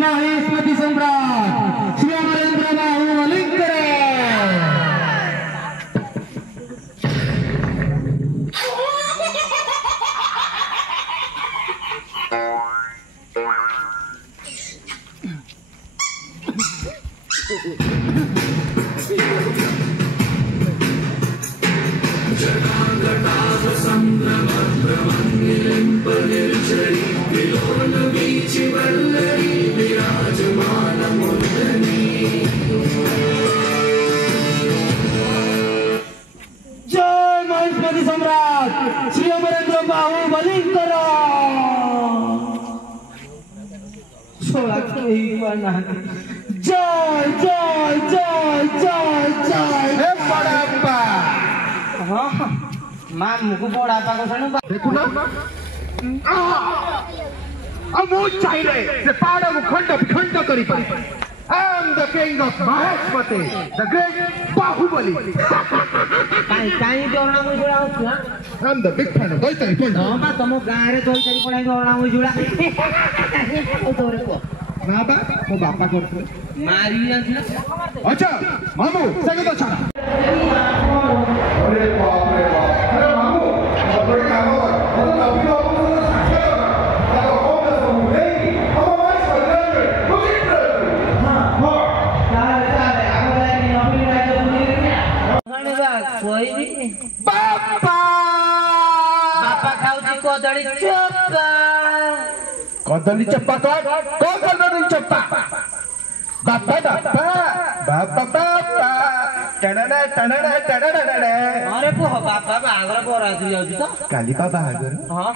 नहीं स्मृति सम्राट श्री अमरेंद्र बाहुबली करे सम्राट श्री अमरेंद्र बाहुबली करो जय जय जय जय जय बड़ापा हाँ मां मुझको बड़ापा को सुनो देखो ना अब वो चाहिए से पहाड़ को खंड करी पाए I am the king of Maheshwati, the great Bahubali. काई जोड़ना मुझे जुड़ा हो क्या? I am the big fan of Doitari Pol. हाँ मैं तुम गारे Doitari Pol आई जोड़ना मुझे जुड़ा. ओ तोरे को. ना बा, वो बापा करते. मारी ना थी. अच्छा, मामू, सही तो चला. अरे बाप रे बाप. अरे मामू, बहुत बड़ी काम हो. मतलब अभी तो कोई भी बापा खाऊची कदली चप्पा कदली चप्पा कौन कदली चप्पा बापा बापा बापा बापा टडडा टडडा टडडा अरे को बापा बागर बराती जाउची तो काली बाबा बागर हां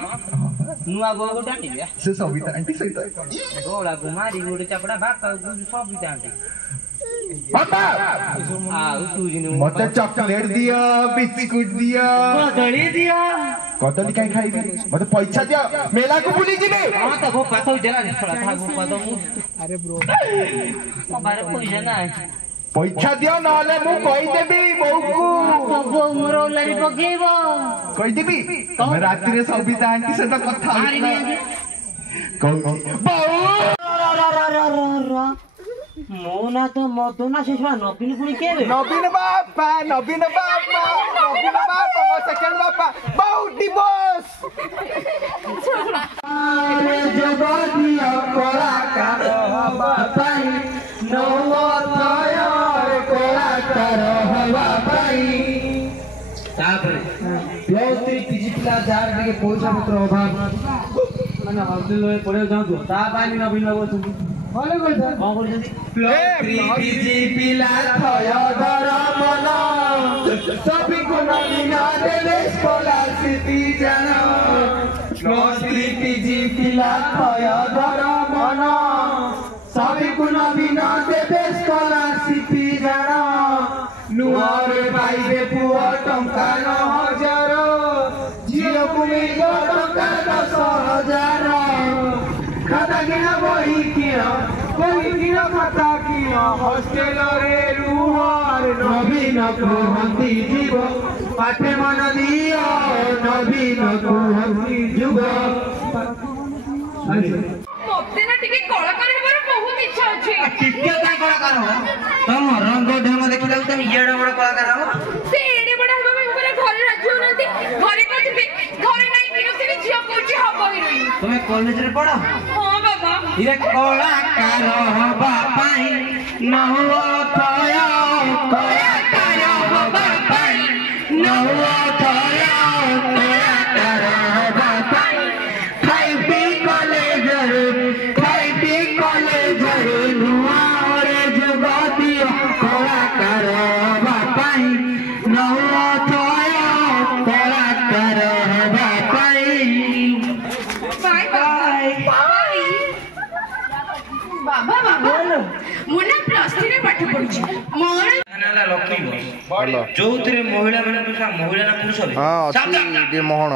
नुआ गोगो टाटी से सविता आंटी सहित गोला कुमारी गोडे चपड़ा भाग सविता आंटी बापा मत चॉकलेट दिया बिस्कुट दिया कदली दिया कदली कहीं खाई मत पैसा दिया मेला को भूली जीबे हां तो वो पातो जला थोड़ा था वो पातो अरे ब्रो बारे पैसा ना पैसा दियो नाले मु कहि देबी बहु को वो मोरो लरी पकेबो कहि देबी मैं राती रे सविता आंटी से तो कथा कहू बहु मोना तो मदना शेषवा नवीन पुणी केबे नवीन बापा मो सेकंड बापा बाउटी बॉस अरे जगदिया कलाकार हवा पाई नवतय कलाकार हवा पाई तापरे व्यवस्थित पीजी पिला जार के पैसा पत्र अभाव माने हॉस्टल में पढ़े जाऊ तो ता पाई नवीन बाबू भले करता कौन करजदी प्लस 3 पीजी पिला थय दर मन सभी को नवीना देवे स्कॉलरशिप जान प्लस 3 पीजी पिला थय दर मन सभी को नवीना देवे स्कॉलरशिप जान नुआरे पाइबे पुआ टंका 9000 झियो को मिलो टंका 10000 खाता किना बही किना खाता किना हॉस्टेल रे रुहार नवीन कुहंती जीव पाठे मन दियो नवीन कुहंती जुग मते ना टिके कलाकार हेबार बहुत इच्छा अछि टिके का कलाकार हो तुम रंग ढंग देखिला तुम एडा बड़ कलाकार हो से एडे बड़ हेबा में घरे राजी होनती घरे कहते घरे नाही किनो से झियो कोची हबो हिरोइन तुम्हें कॉलेज रे पढ़ो हां बाबा इरे कलाकार हबा पाई न हो थय कलाकार हबा पाई न हो थय कलाकार हबा पाई खाइबी कॉलेज रे नुआ रे जगती कलाकार हबा पाई न हो थय कलाकार हबा pi by bye Baba Baba Muna plus 3 रे पाठ पढुची मोर नाला लक्ष्मी बॉस जोउतरे महिला माने पुरुष महिला ना पुरुष हां अछि दे मोहन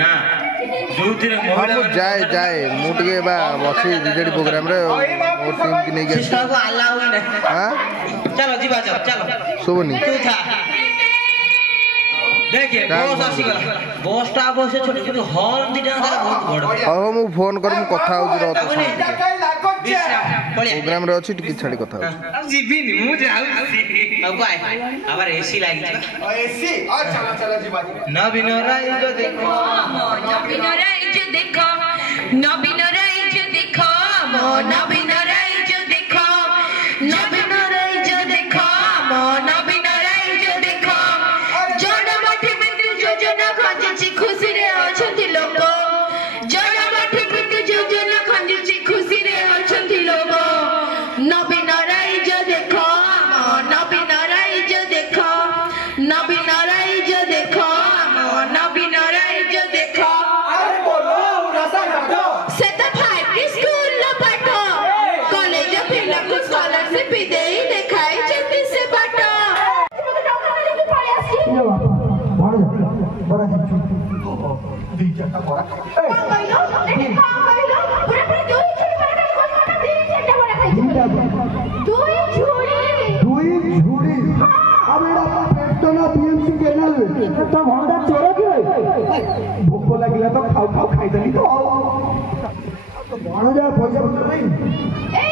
ना जोउतरे महिला जाए जाए मु टिके बा बसी बीजेडी प्रोग्राम रे और टीम की नहीं सिस्टर को हल्ला हुई ना हां चलो जी बाजो चलो सुबनी तू था देखिए बॉस आसी गला बॉस टा बॉस छोटे छोटे हॉल दिटा ହଉ ମୁଁ ଫୋନ୍ କରି ମୁଁ କଥା ହେଉଛି ରହ ତୋ ସାଙ୍ଗେ ପ୍ରୋଗ୍ରାମ ରେ ଅଛି ଟିକେ ଛାଡ଼ି କଥା ହେଉଛି ଯିବିନି ମୁଁ ଯାଉଛି ଆମର ଏସି ଲାଗିଛି ନବୀନ ରାଇଜ ଦେଖ ନବୀନ ରାଇଜ ଦେଖ ନବୀନ ରାଇଜ ଦେଖ ମୋ ନବୀନ ରାଇଜ ଦେଖ ନବୀନ ରାଇଜ ଦେଖ ମୋ ନବୀନ ରାଇଜ ଦେଖ ଜନମଠି ବିନ୍ଦୁ ଯୋଜନା ଖଞ୍ଜିଛି ଖୁସିରେ ଅଛନ୍ତି ଲୋକ ଜନମଠି ବିନ୍ଦୁ ଯୋଜନା ଖଞ୍ଜିଛି ଖୁସିରେ ଅଛନ୍ତି ଲୋକ ନବୀନ ରାଇଜ ଦେଖ ମୋ ନବୀନ ରାଇଜ ଦେଖ ନବୀନ ରାଇଜ ଦେଖ ମୋ ନବୀନ ରାଇଜ ଦେଖ ସେ ତ 5T ସ୍କୁଲ ପାଠ କଲେଜ ପିଲାକୁ ସ୍କଲାରସିପ ଦେଇ ଦେଖାଇଛନ୍ତି ସେ ପାଠ ଭୋକ ଲାଗିଲା ତ ଖାଉ ଖାଇଦେଲି ତ ପଇସା ପତ୍ର ନାହିଁ